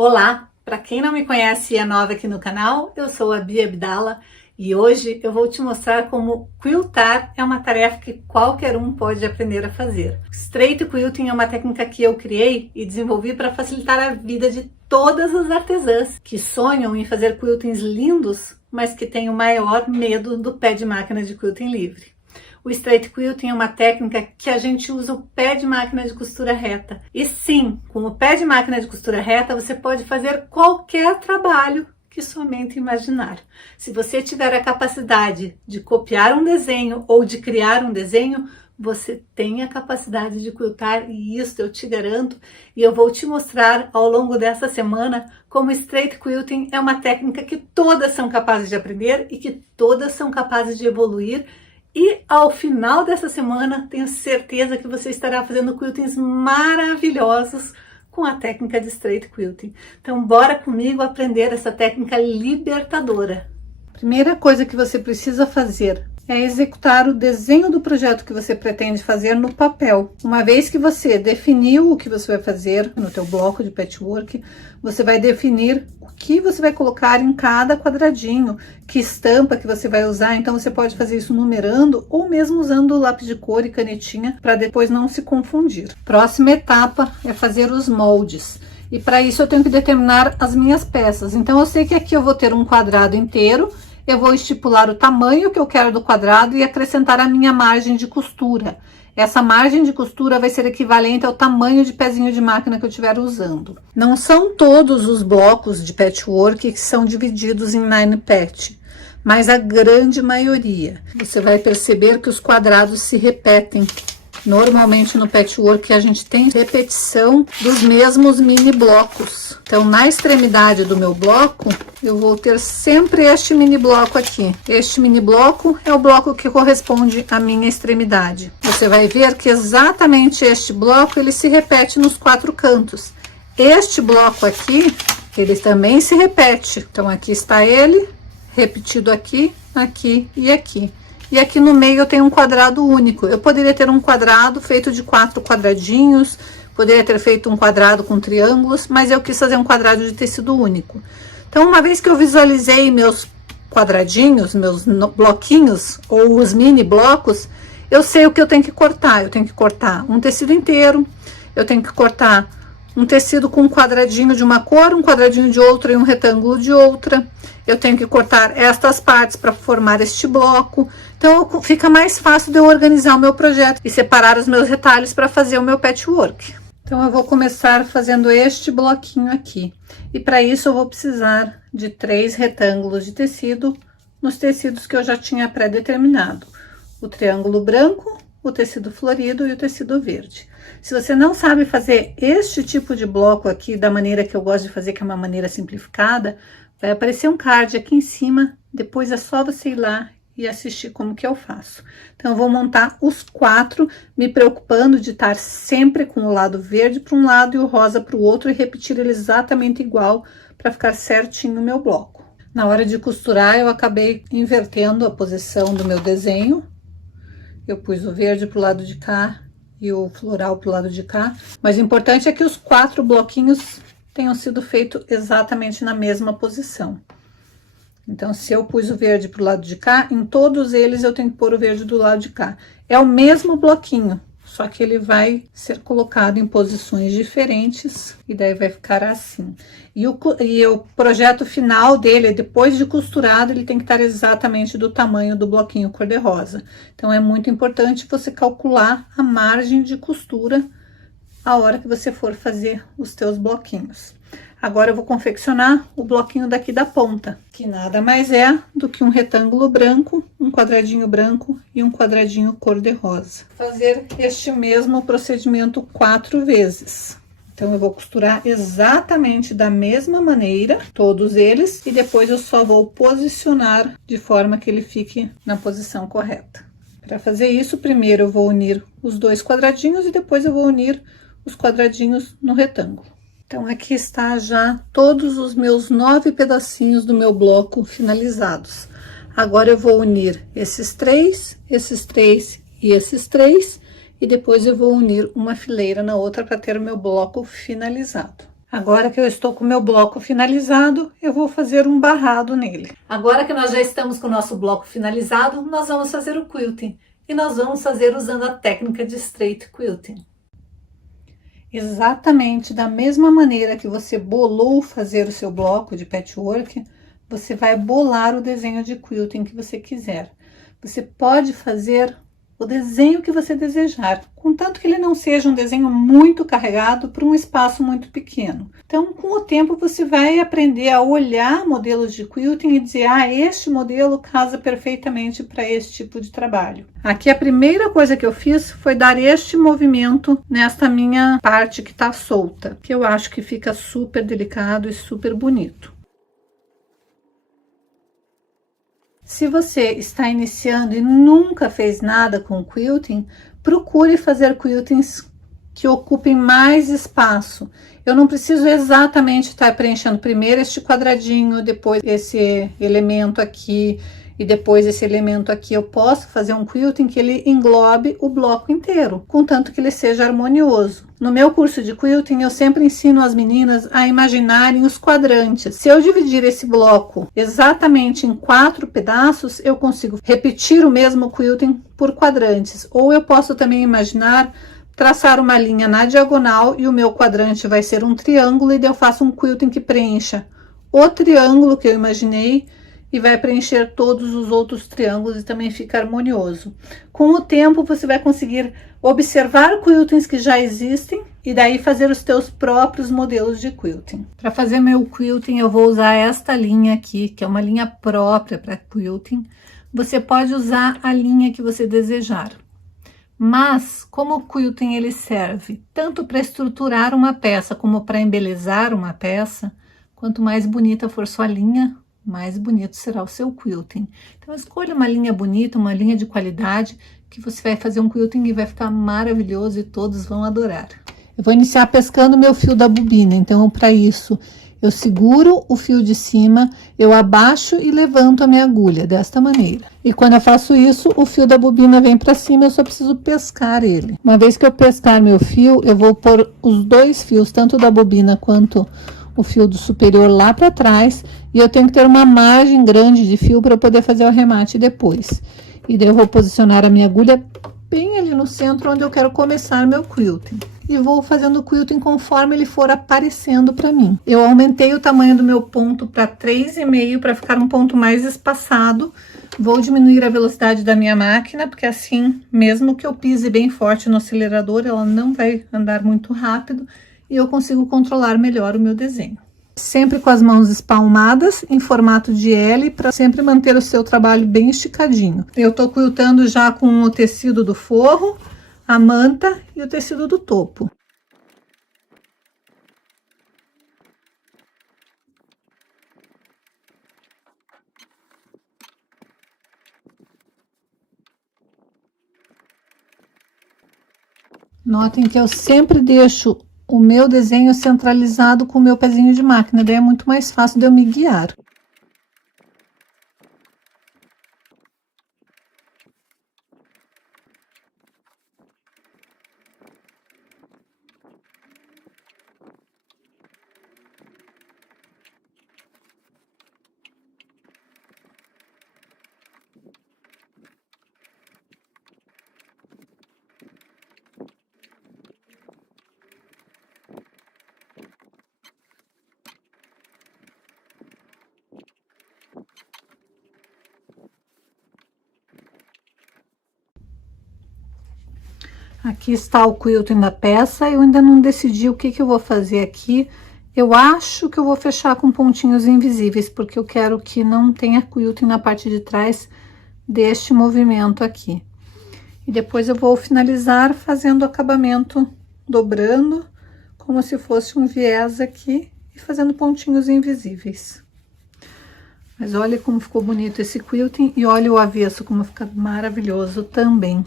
Olá, para quem não me conhece e é nova aqui no canal, eu sou a Bia Abdala e hoje eu vou te mostrar como quiltar é uma tarefa que qualquer um pode aprender a fazer. Straight quilting é uma técnica que eu criei e desenvolvi para facilitar a vida de todas as artesãs que sonham em fazer quiltings lindos, mas que têm o maior medo do pé de máquina de quilting livre. O straight quilting é uma técnica que a gente usa o pé de máquina de costura reta. E sim, com o pé de máquina de costura reta, você pode fazer qualquer trabalho que sua mente imaginar. Se você tiver a capacidade de copiar um desenho ou de criar um desenho, você tem a capacidade de quiltar, e isso eu te garanto. E eu vou te mostrar ao longo dessa semana como straight quilting é uma técnica que todas são capazes de aprender e que todas são capazes de evoluir. E ao final dessa semana, tenho certeza que você estará fazendo quiltings maravilhosos com a técnica de straight quilting. Então, bora comigo aprender essa técnica libertadora. Primeira coisa que você precisa fazer é executar o desenho do projeto que você pretende fazer no papel. Uma vez que você definiu o que você vai fazer no teu bloco de patchwork, você vai definir o que você vai colocar em cada quadradinho, que estampa que você vai usar. Então você pode fazer isso numerando ou mesmo usando lápis de cor e canetinha para depois não se confundir. Próxima etapa é fazer os moldes. E para isso eu tenho que determinar as minhas peças. Então eu sei que aqui eu vou ter um quadrado inteiro. Eu vou estipular o tamanho que eu quero do quadrado e acrescentar a minha margem de costura. Essa margem de costura vai ser equivalente ao tamanho de pezinho de máquina que eu estiver usando. Não são todos os blocos de patchwork que são divididos em 9 patch, mas a grande maioria. Você vai perceber que os quadrados se repetem. Normalmente no patchwork a gente tem repetição dos mesmos mini blocos. Então, na extremidade do meu bloco, eu vou ter sempre este mini bloco aqui. Este mini bloco é o bloco que corresponde à minha extremidade. Você vai ver que exatamente este bloco, ele se repete nos 4 cantos. Este bloco aqui, ele também se repete. Então, aqui está ele, repetido aqui, aqui e aqui. E aqui no meio eu tenho um quadrado único. Eu poderia ter um quadrado feito de 4 quadradinhos, poderia ter feito um quadrado com triângulos, mas eu quis fazer um quadrado de tecido único. Então, uma vez que eu visualizei meus quadradinhos, meus bloquinhos ou os mini blocos, eu sei o que eu tenho que cortar. Eu tenho que cortar um tecido inteiro, eu tenho que cortar um tecido com um quadradinho de uma cor, um quadradinho de outra e um retângulo de outra. Eu tenho que cortar estas partes para formar este bloco. Então, fica mais fácil de eu organizar o meu projeto e separar os meus retalhos para fazer o meu patchwork. Então, eu vou começar fazendo este bloquinho aqui. E para isso, eu vou precisar de 3 retângulos de tecido nos tecidos que eu já tinha pré-determinado. O triângulo branco, o tecido florido e o tecido verde. Se você não sabe fazer este tipo de bloco aqui da maneira que eu gosto de fazer, que é uma maneira simplificada, vai aparecer um card aqui em cima, depois é só você ir lá e assistir como que eu faço. Então, eu vou montar os 4, me preocupando de estar sempre com o lado verde para um lado e o rosa para o outro, e repetir ele exatamente igual para ficar certinho o meu bloco. Na hora de costurar, eu acabei invertendo a posição do meu desenho. Eu pus o verde para o lado de cá e o floral para o lado de cá. Mas o importante é que os 4 bloquinhos tenham sido feitos exatamente na mesma posição. Então, se eu pus o verde para o lado de cá, em todos eles eu tenho que pôr o verde do lado de cá. É o mesmo bloquinho, só que ele vai ser colocado em posições diferentes e daí vai ficar assim. E o projeto final dele, depois de costurado, ele tem que estar exatamente do tamanho do bloquinho cor-de-rosa. Então, é muito importante você calcular a margem de costura a hora que você for fazer os teus bloquinhos. Agora eu vou confeccionar o bloquinho daqui da ponta, que nada mais é do que um retângulo branco, um quadradinho branco e um quadradinho cor-de-rosa. Fazer este mesmo procedimento 4 vezes. Então, eu vou costurar exatamente da mesma maneira, todos eles, e depois eu só vou posicionar de forma que ele fique na posição correta. Para fazer isso, primeiro eu vou unir os 2 quadradinhos e depois eu vou unir os quadradinhos no retângulo. Então, aqui está já todos os meus 9 pedacinhos do meu bloco finalizados. Agora, eu vou unir esses 3 e esses 3, e depois eu vou unir uma fileira na outra para ter o meu bloco finalizado. Agora que eu estou com o meu bloco finalizado, eu vou fazer um barrado nele. Agora que nós já estamos com o nosso bloco finalizado, nós vamos fazer o quilting. E nós vamos fazer usando a técnica de straight quilting. Exatamente da mesma maneira que você bolou fazer o seu bloco de patchwork, você vai bolar o desenho de quilting que você quiser. Você pode fazer o desenho que você desejar, contanto que ele não seja um desenho muito carregado para um espaço muito pequeno. Então, com o tempo, você vai aprender a olhar modelos de quilting e dizer, ah, este modelo casa perfeitamente para esse tipo de trabalho. Aqui a primeira coisa que eu fiz foi dar este movimento nesta minha parte que está solta, que eu acho que fica super delicado e super bonito. Se você está iniciando e nunca fez nada com quilting, procure fazer quiltings que ocupem mais espaço. Eu não preciso exatamente estar preenchendo primeiro este quadradinho, depois esse elemento aqui e depois esse elemento aqui. Eu posso fazer um quilting que ele englobe o bloco inteiro, contanto que ele seja harmonioso. No meu curso de quilting, eu sempre ensino as meninas a imaginarem os quadrantes. Se eu dividir esse bloco exatamente em 4 pedaços, eu consigo repetir o mesmo quilting por quadrantes. Ou eu posso também imaginar traçar uma linha na diagonal e o meu quadrante vai ser um triângulo e daí eu faço um quilting que preencha o triângulo que eu imaginei e vai preencher todos os outros triângulos e também fica harmonioso. Com o tempo, você vai conseguir observar quiltings que já existem e daí fazer os teus próprios modelos de quilting. Para fazer meu quilting, eu vou usar esta linha aqui, que é uma linha própria para quilting. Você pode usar a linha que você desejar. Mas, como o quilting ele serve tanto para estruturar uma peça como para embelezar uma peça, quanto mais bonita for sua linha, mais bonito será o seu quilting. Então, escolha uma linha bonita, uma linha de qualidade, que você vai fazer um quilting e vai ficar maravilhoso e todos vão adorar. Eu vou iniciar pescando meu fio da bobina, então, para isso, eu seguro o fio de cima, eu abaixo e levanto a minha agulha, desta maneira. E quando eu faço isso, o fio da bobina vem para cima, eu só preciso pescar ele. Uma vez que eu pescar meu fio, eu vou pôr os 2 fios, tanto da bobina quanto o fio do superior lá para trás, e eu tenho que ter uma margem grande de fio para poder fazer o arremate depois. E daí eu vou posicionar a minha agulha bem ali no centro, onde eu quero começar meu quilting. E vou fazendo o quilting conforme ele for aparecendo para mim. Eu aumentei o tamanho do meu ponto para 3,5 para ficar um ponto mais espaçado. Vou diminuir a velocidade da minha máquina, porque assim, mesmo que eu pise bem forte no acelerador, ela não vai andar muito rápido. E eu consigo controlar melhor o meu desenho. Sempre com as mãos espalmadas, em formato de L, para sempre manter o seu trabalho bem esticadinho. Eu tô quiltando já com o tecido do forro, a manta e o tecido do topo. Notem que eu sempre deixo o meu desenho centralizado com o meu pezinho de máquina, daí é muito mais fácil de eu me guiar. Aqui está o quilting da peça, eu ainda não decidi o que eu vou fazer aqui. Eu acho que eu vou fechar com pontinhos invisíveis, porque eu quero que não tenha quilting na parte de trás deste movimento aqui. E depois eu vou finalizar fazendo o acabamento, dobrando, como se fosse um viés aqui, e fazendo pontinhos invisíveis. Mas olha como ficou bonito esse quilting, e olha o avesso como fica maravilhoso também.